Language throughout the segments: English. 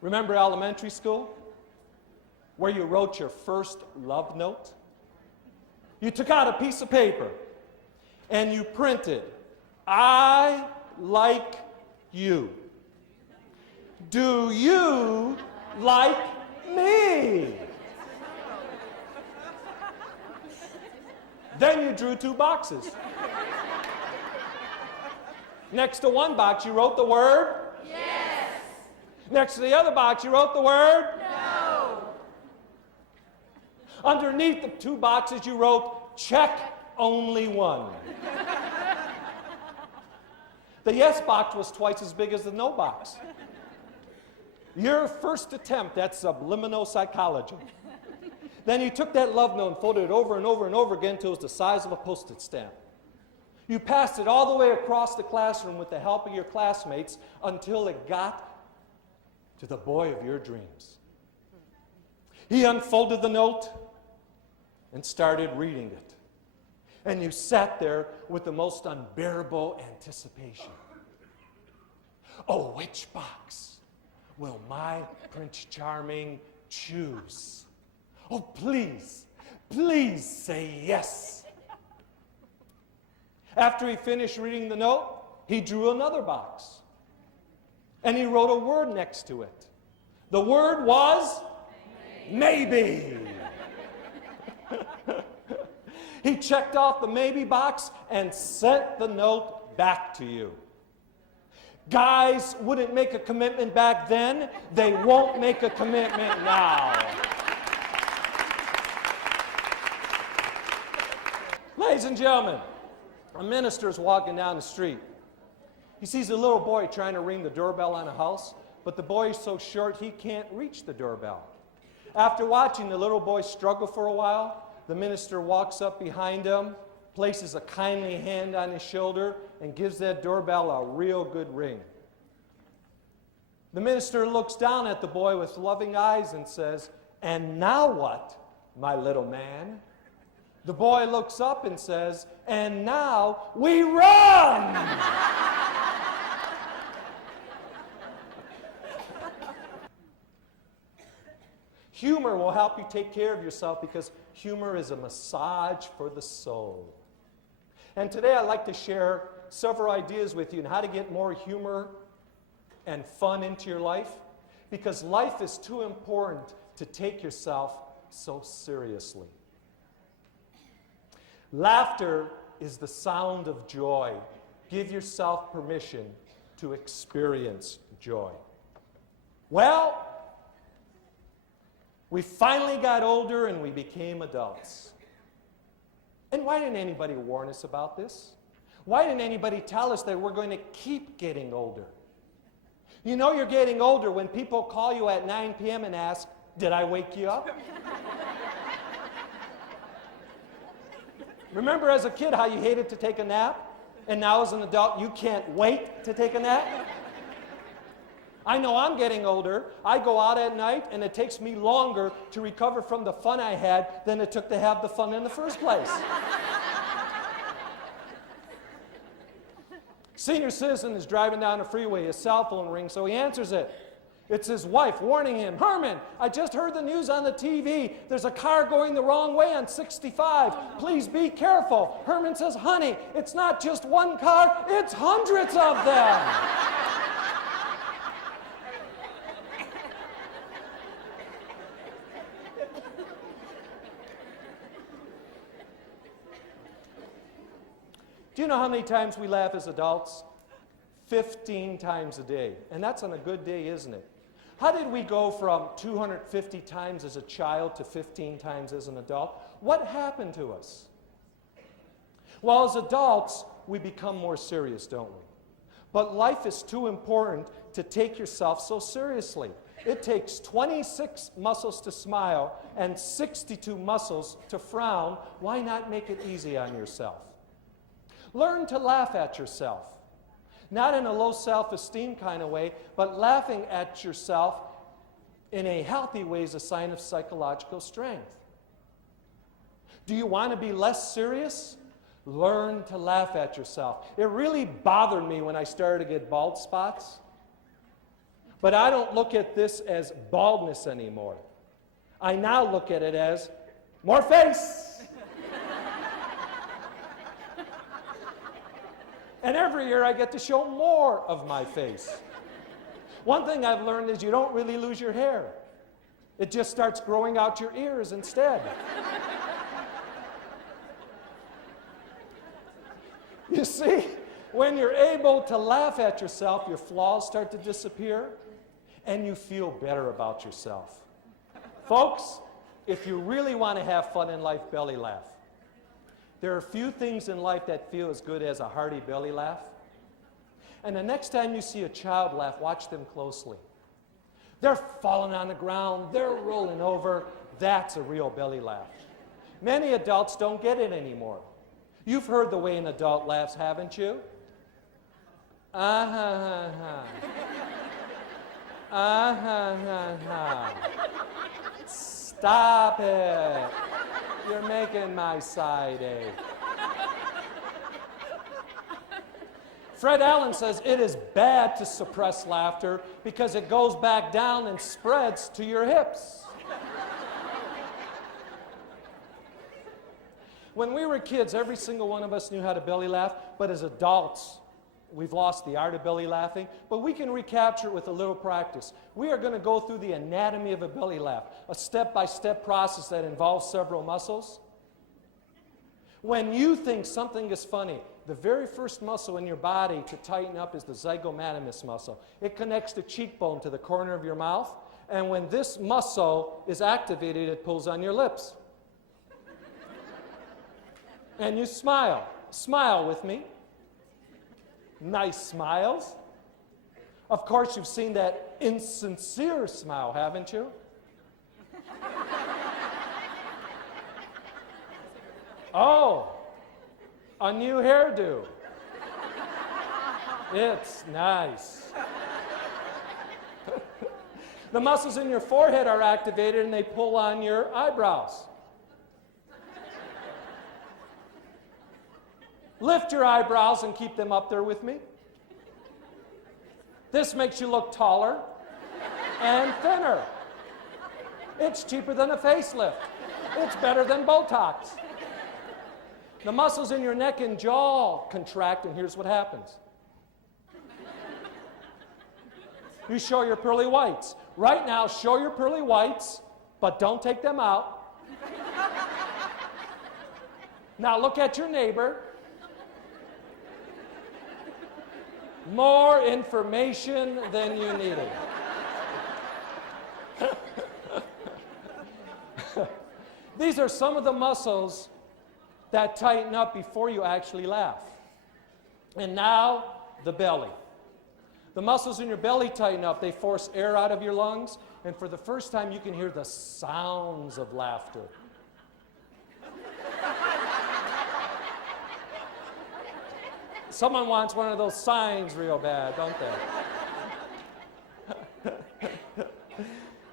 Remember elementary school? Where you wrote your first love note? You took out a piece of paper and you printed, "I like you. Do you like me?" Then you drew two boxes. Next to one box, you wrote the word Yes. Next to the other box, you wrote the word No. Underneath the two boxes, you wrote check only one. The yes box was twice as big as the no box. Your first attempt at subliminal psychology. Then you took that love note and folded it over and over and over again until it was the size of a postage stamp. You passed it all the way across the classroom with the help of your classmates until it got to the boy of your dreams. He unfolded the note and started reading it. And you sat there with the most unbearable anticipation. Oh, which box will my Prince Charming choose? Oh, please, please say yes. After he finished reading the note, he drew another box. And he wrote a word next to it. The word was maybe. He checked off the maybe box and sent the note back to you. Guys wouldn't make a commitment back then. They won't make a commitment now. Ladies and gentlemen, a minister is walking down the street. He sees a little boy trying to ring the doorbell on a house, but the boy is so short he can't reach the doorbell. After watching the little boy struggle for a while, the minister walks up behind him, places a kindly hand on his shoulder, and gives that doorbell a real good ring. The minister looks down at the boy with loving eyes and says, "And now what, my little man?" The boy looks up and says, "And now we run!" Humor will help you take care of yourself because humor is a massage for the soul. And today I'd like to share several ideas with you on how to get more humor and fun into your life, because life is too important to take yourself so seriously. Laughter is the sound of joy. Give yourself permission to experience joy. Well, we finally got older and we became adults. And why didn't anybody warn us about this? Why didn't anybody tell us that we're going to keep getting older? You know you're getting older when people call you at 9 p.m. and ask, "Did I wake you up?" Remember as a kid how you hated to take a nap? And now as an adult you can't wait to take a nap? I know I'm getting older. I go out at night and it takes me longer to recover from the fun I had than it took to have the fun in the first place. Senior citizen is driving down the freeway. His cell phone rings, so he answers it. It's his wife warning him, "Herman, I just heard the news on the TV. There's a car going the wrong way on 65. Please be careful." Herman says, "Honey, it's not just one car, it's hundreds of them." Do you know how many times we laugh as adults? 15 times a day. And that's on a good day, isn't it? How did we go from 250 times as a child to 15 times as an adult? What happened to us? Well, as adults, we become more serious, don't we? But life is too important to take yourself so seriously. It takes 26 muscles to smile and 62 muscles to frown. Why not make it easy on yourself? Learn to laugh at yourself. Not in a low self-esteem kind of way, but laughing at yourself in a healthy way is a sign of psychological strength. Do you want to be less serious? Learn to laugh at yourself. It really bothered me when I started to get bald spots. But I don't look at this as baldness anymore. I now look at it as more face. And every year I get to show more of my face. One thing I've learned is you don't really lose your hair. It just starts growing out your ears instead. You see, when you're able to laugh at yourself, your flaws start to disappear, and you feel better about yourself. Folks, if you really want to have fun in life, belly laugh. There are few things in life that feel as good as a hearty belly laugh. And the next time you see a child laugh, watch them closely. They're falling on the ground, they're rolling over. That's a real belly laugh. Many adults don't get it anymore. You've heard the way an adult laughs, haven't you? Ah-ha-ha-ha. Ah-ha-ha-ha. Stop it. You're making my side ache. Fred Allen says it is bad to suppress laughter because it goes back down and spreads to your hips. When we were kids, every single one of us knew how to belly laugh, but as adults, we've lost the art of belly laughing, but we can recapture it with a little practice. We are going to go through the anatomy of a belly laugh, a step-by-step process that involves several muscles. When you think something is funny, the very first muscle in your body to tighten up is the zygomaticus muscle. It connects the cheekbone to the corner of your mouth, and when this muscle is activated, it pulls on your lips. And you smile. Smile with me. Nice smiles. Of course, you've seen that insincere smile, haven't you? Oh, a new hairdo. It's nice. The muscles in your forehead are activated and they pull on your eyebrows. Lift your eyebrows and keep them up there with me. This makes you look taller and thinner. It's cheaper than a facelift. It's better than Botox. The muscles in your neck and jaw contract, and here's what happens. You show your pearly whites. Right now, show your pearly whites, but don't take them out. Now look at your neighbor. More information than you needed. These are some of the muscles that tighten up before you actually laugh. And now, the belly. The muscles in your belly tighten up. They force air out of your lungs, and for the first time, you can hear the sounds of laughter. Someone wants one of those signs real bad, don't they?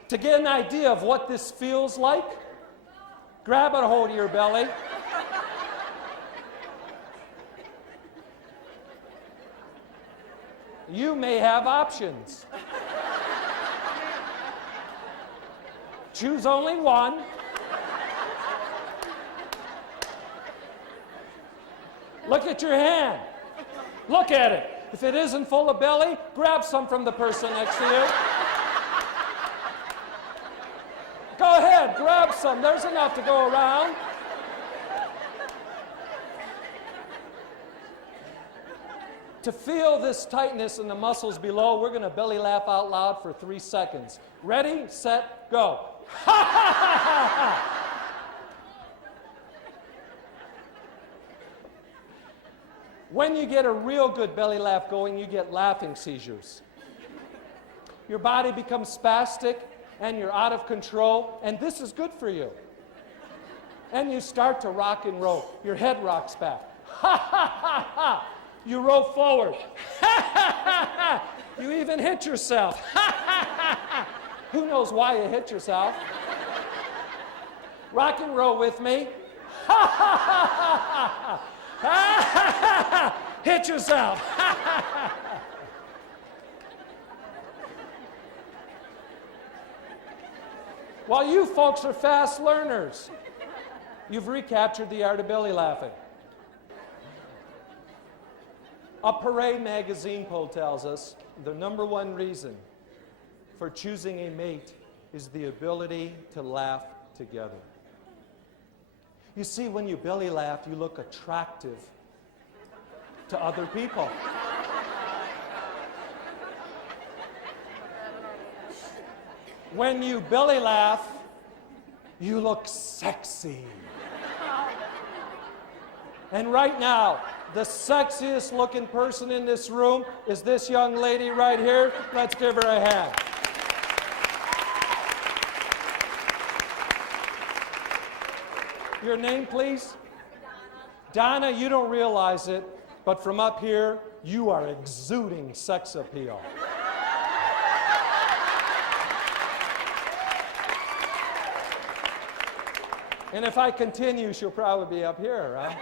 To get an idea of what this feels like, grab a hold of your belly. You may have options. Choose only one. Look at your hand. Look at it. If it isn't full of belly, grab some from the person next to you. Go ahead, grab some. There's enough to go around. To feel this tightness in the muscles below, we're going to belly laugh out loud for 3 seconds. Ready, set, go. When you get a real good belly laugh going, you get laughing seizures. Your body becomes spastic and you're out of control, and this is good for you. And you start to rock and roll. Your head rocks back. Ha ha ha ha! You roll forward. Ha ha ha ha! You even hit yourself. Ha ha ha ha! Who knows why you hit yourself? Rock and roll with me. Ha ha ha ha ha! Ha ha ha ha! Hit yourself. Ha ha ha! While you folks are fast learners. You've recaptured the art of belly laughing. A Parade magazine poll tells us the number one reason for choosing a mate is the ability to laugh together. You see, when you belly laugh, you look attractive to other people. When you belly laugh, you look sexy. And right now, the sexiest looking person in this room is this young lady right here. Let's give her a hand. Your name, please? Donna, you don't realize it, but from up here, you are exuding sex appeal. And if I continue, she'll probably be up here, right?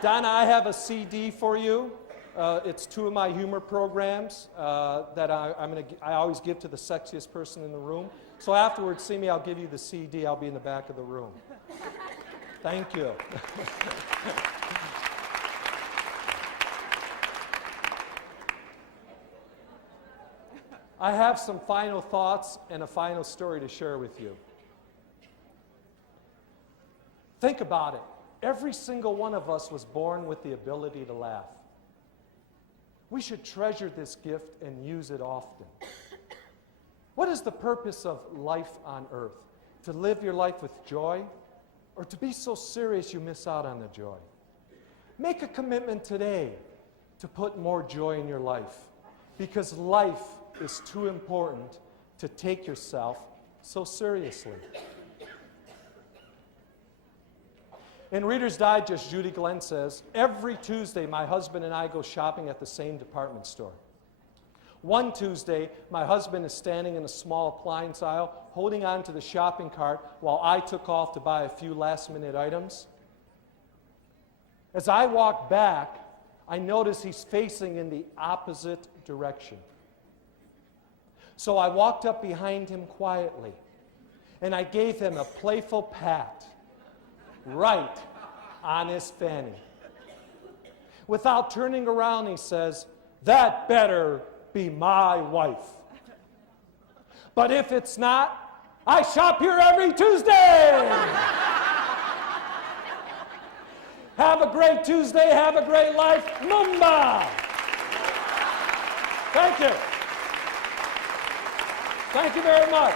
Donna, I have a CD for you. It's 2 of my humor programs that I always give to the sexiest person in the room. So afterwards, see me, I'll give you the CD. I'll be in the back of the room. Thank you. I have some final thoughts and a final story to share with you. Think about it. Every single one of us was born with the ability to laugh. We should treasure this gift and use it often. What is the purpose of life on earth? To live your life with joy, or to be so serious you miss out on the joy? Make a commitment today to put more joy in your life, because life is too important to take yourself so seriously. In Reader's Digest, Judy Glenn says, every Tuesday my husband and I go shopping at the same department store. One Tuesday, my husband is standing in a small appliance aisle, holding on to the shopping cart while I took off to buy a few last-minute items. As I walk back, I notice he's facing in the opposite direction. So I walked up behind him quietly, and I gave him a playful pat right on his fanny. Without turning around, he says, "That better be my wife. But if it's not, I shop here every Tuesday." Have a great Tuesday. Have a great life. Mumba. Thank you. Thank you very much.